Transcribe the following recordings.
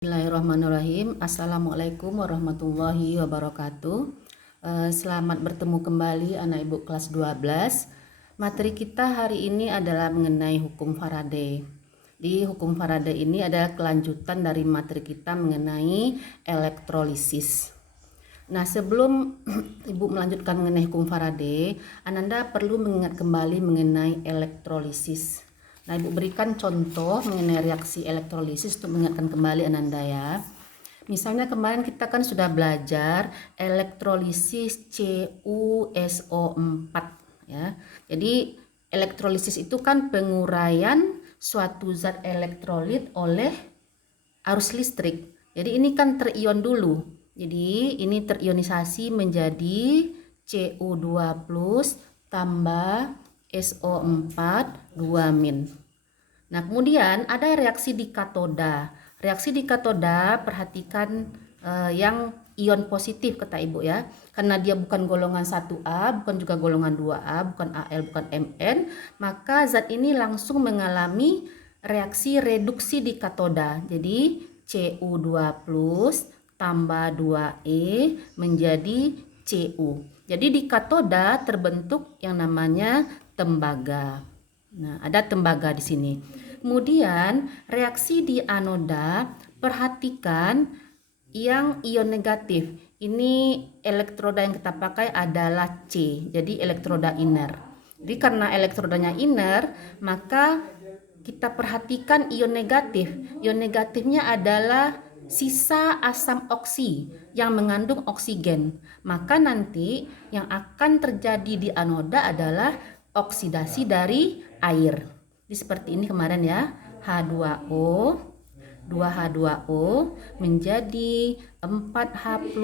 Bismillahirrahmanirrahim. Assalamualaikum warahmatullahi wabarakatuh. Selamat bertemu kembali anak ibu kelas 12. Materi kita hari ini adalah mengenai hukum Faraday. Di hukum Faraday ini adalah kelanjutan dari materi kita mengenai elektrolisis. Nah, sebelum ibu melanjutkan mengenai hukum Faraday, Ananda perlu mengingat kembali mengenai elektrolisis. Nah, ibu berikan contoh mengenai reaksi elektrolisis untuk mengingatkan kembali Ananda ya. Misalnya kemarin kita kan sudah belajar elektrolisis CuSO4 ya. Jadi elektrolisis itu kan penguraian suatu zat elektrolit oleh arus listrik. Jadi ini kan terion dulu. Jadi ini terionisasi menjadi Cu2+ tambah SO4 2-. Nah, kemudian ada reaksi di katoda. Reaksi di katoda, perhatikan yang ion positif kata ibu ya. Karena dia bukan golongan 1A, bukan juga golongan 2A, bukan Al, bukan Mn, maka zat ini langsung mengalami reaksi reduksi di katoda. Jadi Cu2+ tambah 2E menjadi Cu. Jadi di katoda terbentuk yang namanya tembaga. Nah, ada tembaga di sini. Kemudian reaksi di anoda, perhatikan yang ion negatif. Ini elektroda yang kita pakai adalah C. Jadi elektroda inner. Jadi karena elektrodanya inner, maka kita perhatikan ion negatif. Ion negatifnya adalah sisa asam oksi yang mengandung oksigen. Maka nanti yang akan terjadi di anoda adalah oksidasi dari air. Jadi seperti ini kemarin ya, H2O, 2H2O menjadi 4H+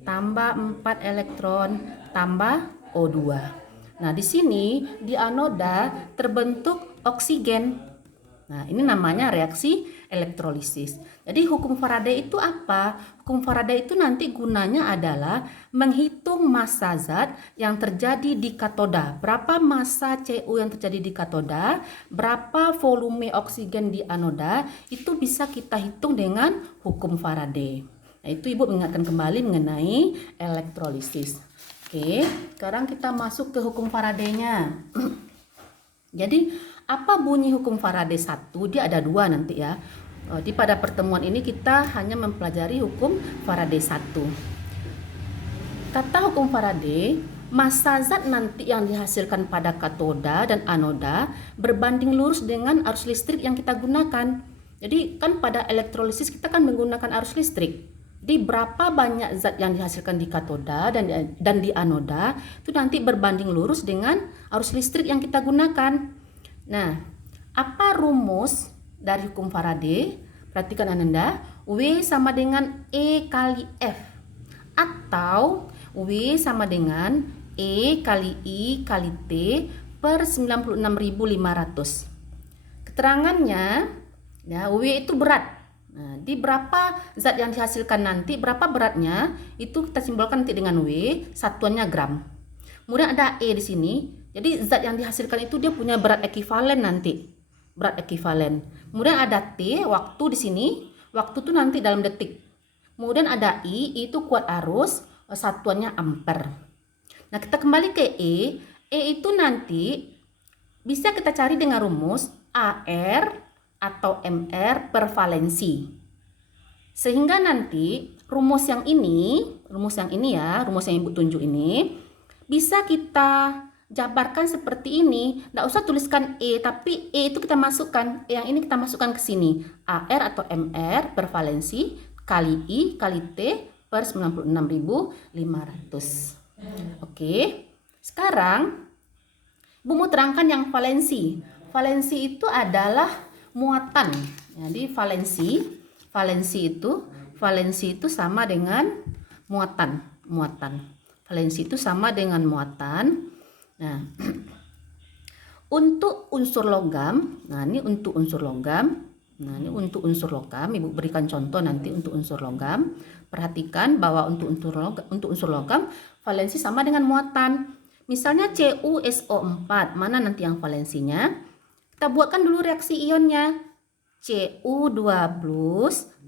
tambah 4 elektron tambah O2. Nah, di sini di anoda terbentuk oksigen. Nah, ini namanya reaksi elektrolisis. Jadi hukum Faraday itu apa? Hukum Faraday itu nanti gunanya adalah menghitung massa zat yang terjadi di katoda. Berapa massa Cu yang terjadi di katoda, berapa volume oksigen di anoda, itu bisa kita hitung dengan hukum Faraday. Nah, itu ibu mengingatkan kembali mengenai elektrolisis. Oke, sekarang kita masuk ke hukum Faraday-nya. Jadi apa bunyi hukum Faraday 1? Dia ada 2 nanti ya. Di pada pertemuan ini kita hanya mempelajari hukum Faraday 1. Kata hukum Faraday, massa zat nanti yang dihasilkan pada katoda dan anoda berbanding lurus dengan arus listrik yang kita gunakan. Jadi kan pada elektrolisis kita kan menggunakan arus listrik. Jadi berapa banyak zat yang dihasilkan di katoda dan di anoda itu nanti berbanding lurus dengan arus listrik yang kita gunakan. Nah, apa rumus dari hukum Faraday? Perhatikan Ananda, W sama dengan E kali F. Atau W sama dengan E kali I kali T per 96.500. Keterangannya, ya, W itu berat. Nah, di berapa zat yang dihasilkan nanti, berapa beratnya, itu kita simbolkan nanti dengan W, satuannya gram. Kemudian ada E di sini. Jadi zat yang dihasilkan itu dia punya berat ekivalen nanti. Berat ekivalen. Kemudian ada T, waktu di sini. Waktu itu nanti dalam detik. Kemudian ada I, itu kuat arus, satuannya ampere. Nah, kita kembali ke E. E itu nanti bisa kita cari dengan rumus AR atau MR per valensi. Sehingga nanti rumus yang ini ya, rumus yang ibu tunjuk ini, bisa kita jabarkan seperti ini. Nggak usah tuliskan E, tapi E itu kita masukkan, yang ini kita masukkan ke sini. AR atau MR per valensi kali I kali T per 96.500. Oke, sekarang ibu mau terangkan yang valensi. Valensi itu adalah muatan. Jadi valensi itu sama dengan muatan. Valensi itu sama dengan muatan. Nah, untuk unsur logam, ini untuk unsur logam, ibu berikan contoh nanti untuk unsur logam. Perhatikan bahwa untuk unsur logam, valensi sama dengan muatan. Misalnya CuSO4, mana nanti yang valensinya? Kita buatkan dulu reaksi ionnya. Cu2+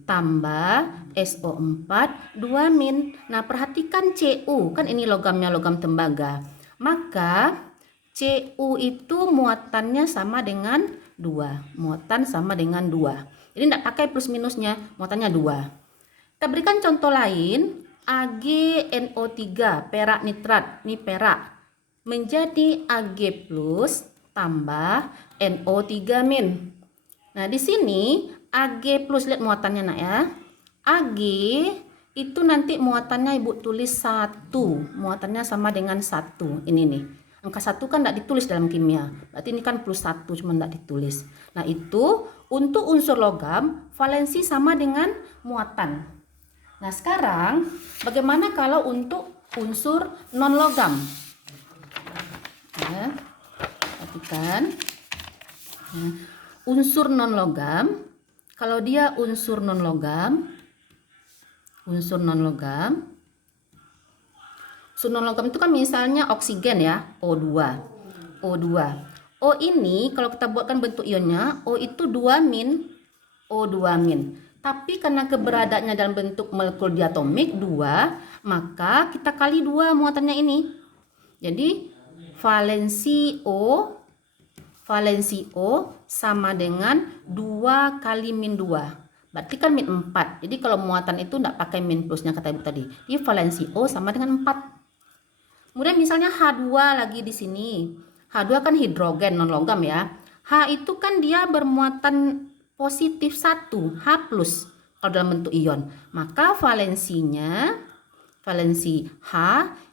tambah SO4 2-. Nah, perhatikan Cu, kan ini logamnya logam tembaga. Maka Cu itu muatannya sama dengan 2. Muatan sama dengan 2. Jadi tidak pakai plus minusnya, muatannya 2. Kita berikan contoh lain, AgNO3, perak nitrat, ini perak, menjadi Ag plus tambah NO3-. Nah, di sini Ag plus, lihat muatannya nak ya. Ag itu nanti muatannya Ibu tulis 1. Muatannya sama dengan 1. Ini nih. Angka 1 kan tidak ditulis dalam kimia. Berarti ini kan plus 1, cuma tidak ditulis. Nah, itu untuk unsur logam, valensi sama dengan muatan. Nah, sekarang bagaimana kalau untuk unsur non-logam? Ya, perhatikan. Nah, unsur non-logam, kalau dia unsur non-logam itu kan misalnya oksigen ya, O2. O ini kalau kita buatkan bentuk ionnya, O itu 2-, O2-. Tapi karena keberadaannya dalam bentuk molekul diatomik 2, maka kita kali 2 muatannya ini. Jadi valensi O sama dengan 2 kali min 2. Berarti kan min 4. Jadi kalau muatan itu tidak pakai min plusnya kata Ibu tadi. Jadi valensi O sama dengan 4. Kemudian misalnya H2 lagi di sini. H2 kan hidrogen non logam ya. H itu kan dia bermuatan positif 1, H plus kalau dalam bentuk ion. Maka valensi H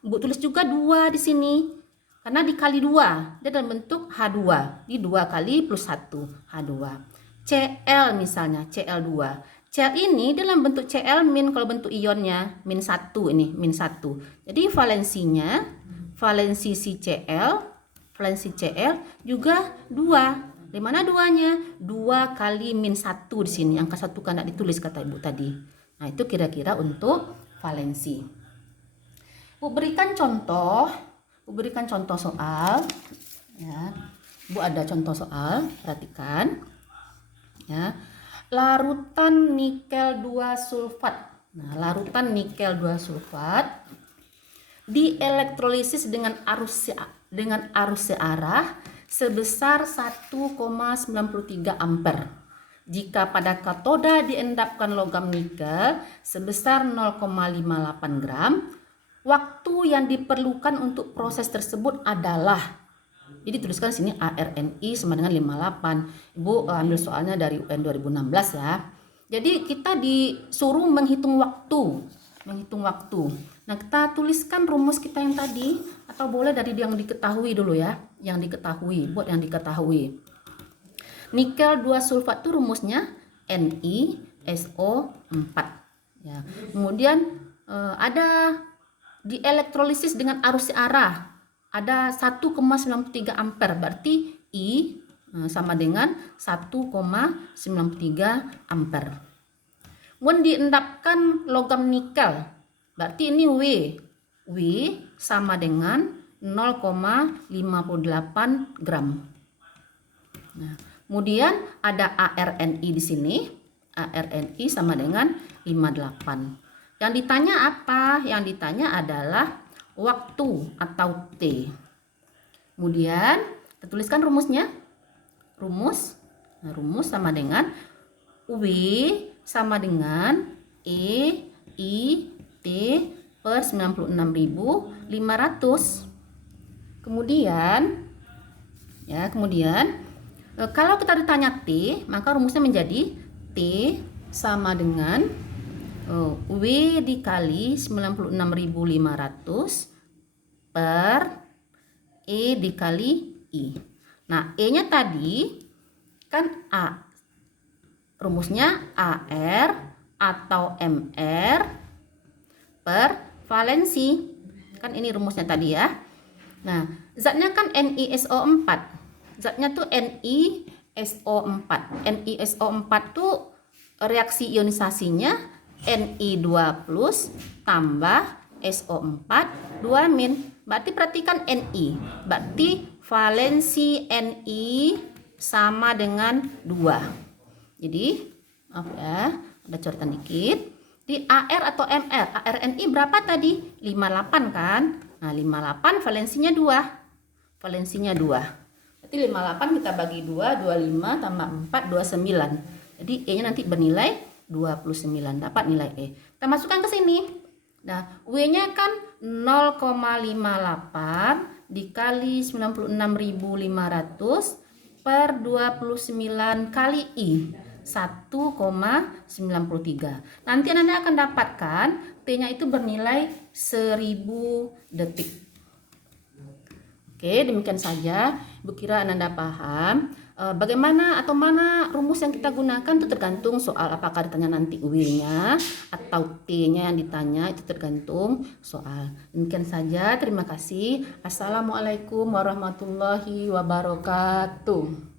Ibu tulis juga 2 di sini. Karena dikali 2, dia dalam bentuk H2. Di 2 kali plus 1, H2. Cl misalnya, Cl2. Cl ini dalam bentuk Cl min, kalau bentuk ionnya min 1 ini, min 1. Jadi valensi si Cl juga 2. Di mana 2-nya? 2 kali min 1 di sini. Angka 1 kan tidak ditulis kata Ibu tadi. Nah, itu kira-kira untuk valensi. Ibu berikan contoh soal ya. Bu ada contoh soal, perhatikan ya. Larutan nikel 2 sulfat. Nah, larutan nikel 2 sulfat dielektrolisis dengan arus searah sebesar 1,93 ampere. Jika pada katoda diendapkan logam nikel sebesar 0,58 gram, waktu yang diperlukan untuk proses tersebut adalah, jadi tuliskan sini ARNI sama dengan 58. Ibu ambil soalnya dari UN 2016 ya. Jadi kita disuruh menghitung waktu. Nah, kita tuliskan rumus kita yang tadi, atau boleh dari yang diketahui dulu ya, buat yang diketahui. Nikel 2 sulfat itu rumusnya NiSO4 ya. Kemudian ada dielektrolisis dengan arus searah, ada 1,93 ampere, berarti I sama dengan 1,93 ampere. Kemudian diendapkan logam nikel, berarti ini W sama dengan 0,58 gram. Nah, kemudian ada ARNI di sini, ARNI sama dengan 58. Yang ditanya apa? Yang ditanya adalah waktu atau T. Kemudian kita tuliskan rumusnya. Rumus sama dengan W sama dengan I T per 96.500. Kemudian kalau kita ditanya T, maka rumusnya menjadi T sama dengan W dikali 96.500 per E dikali I. Nah, E-nya tadi kan A. Rumusnya AR atau MR per valensi. Kan ini rumusnya tadi ya. Nah, zatnya kan NiSO4. Zatnya tuh NiSO4. NiSO4 tuh reaksi ionisasinya Ni2 plus tambah SO4 2-. Berarti perhatikan Ni. Berarti valensi Ni sama dengan 2. Jadi maaf ya, Ada coretan dikit. Di AR atau MR, ARNI berapa tadi? 58 kan? Nah, 58 valensinya 2. Valensinya 2. Berarti 58 kita bagi 2, 25 tambah 4, 29. Jadi E-nya nanti bernilai 29. Dapat nilai E. Kita masukkan ke sini. Nah, W-nya kan 0,58 dikali 96.500 per 29 kali I. 1,93. Nanti Anda akan dapatkan T-nya itu bernilai 1000 detik. Oke, demikian saja. Ibu kira Anda paham. Bagaimana atau mana rumus yang kita gunakan itu tergantung soal apakah ditanya nanti W-nya atau T-nya yang ditanya, itu tergantung soal. Demikian saja. Terima kasih. Assalamualaikum warahmatullahi wabarakatuh.